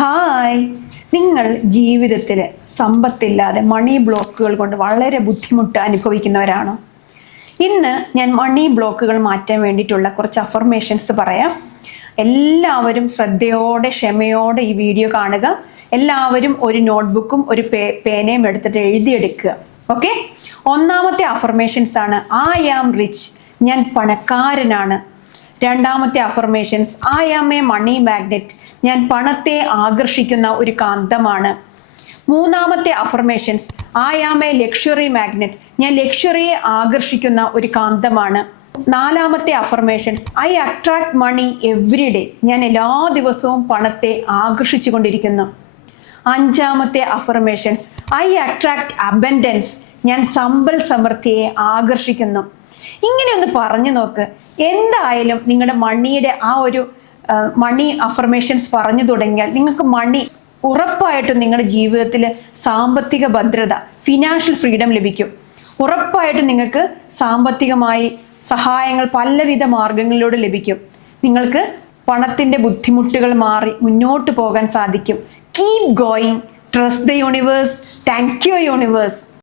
Hi, നിങ്ങൾ ജീവിതത്തിൽ സമ്പത്തില്ലാതെ മണി ബ്ലോക്കുകൾ കൊണ്ട് വളരെ ബുദ്ധിമുട്ട് അനുഭവിക്കുന്നവരാണോ? ഇന്ന് ഞാൻ മണി ബ്ലോക്കുകൾ മാറ്റാൻ വേണ്ടിയിട്ടുള്ള കുറച്ച് അഫർമേഷൻസ് പറയാം. എല്ലാവരും ശ്രദ്ധയോടെ ക്ഷമയോടെ ഈ വീഡിയോ കാണുക. എല്ലാവരും ഒരു നോട്ട്ബുക്കും ഒരു പേനയും എടുത്തിട്ട് എഴുതിയെടുക്കുക. ഓക്കെ, ഒന്നാമത്തെ അഫർമേഷൻസ് ആണ് ഐ ആം റിച്ച്, ഞാൻ പണക്കാരനാണ്. രണ്ടാമത്തെ affirmations I am a money magnet, ഞാൻ പണത്തെ ആകർഷിക്കുന്ന ഒരു കാന്തമാണ്. മൂന്നാമത്തെ affirmations I am a luxury magnet, ഞാൻ ലക്ഷറിയെ ആകർഷിക്കുന്ന ഒരു കാന്തമാണ്. നാലാമത്തെ affirmations I attract money every day, ഞാൻ എല്ലാ ദിവസവും പണത്തെ ആകർഷിച്ചു കൊണ്ടിരിക്കുന്നു. അഞ്ചാമത്തെ അഫർമേഷൻസ് ഐ അട്രാക്ട് അബൻഡൻസ്, ഞാൻ സമ്പൽ സമൃദ്ധിയെ ആകർഷിക്കുന്നു. ഇങ്ങനെ ഒന്ന് പറഞ്ഞു നോക്ക്. എന്തായാലും നിങ്ങളുടെ മണിയുടെ ആ ഒരു മണി അഫർമേഷൻസ് പറഞ്ഞു തുടങ്ങിയാൽ നിങ്ങൾക്ക് മണി ഉറപ്പായിട്ടും നിങ്ങളുടെ ജീവിതത്തിൽ സാമ്പത്തിക ഭദ്രത, ഫിനാൻഷ്യൽ ഫ്രീഡം ലഭിക്കും. ഉറപ്പായിട്ടും നിങ്ങൾക്ക് സാമ്പത്തികമായി സഹായങ്ങൾ പലവിധ മാർഗങ്ങളിലൂടെ ലഭിക്കും. നിങ്ങൾക്ക് പണത്തിൻ്റെ ബുദ്ധിമുട്ടുകൾ മാറി മുന്നോട്ട് പോകാൻ സാധിക്കും. Keep going, trust the universe. Thank you universe.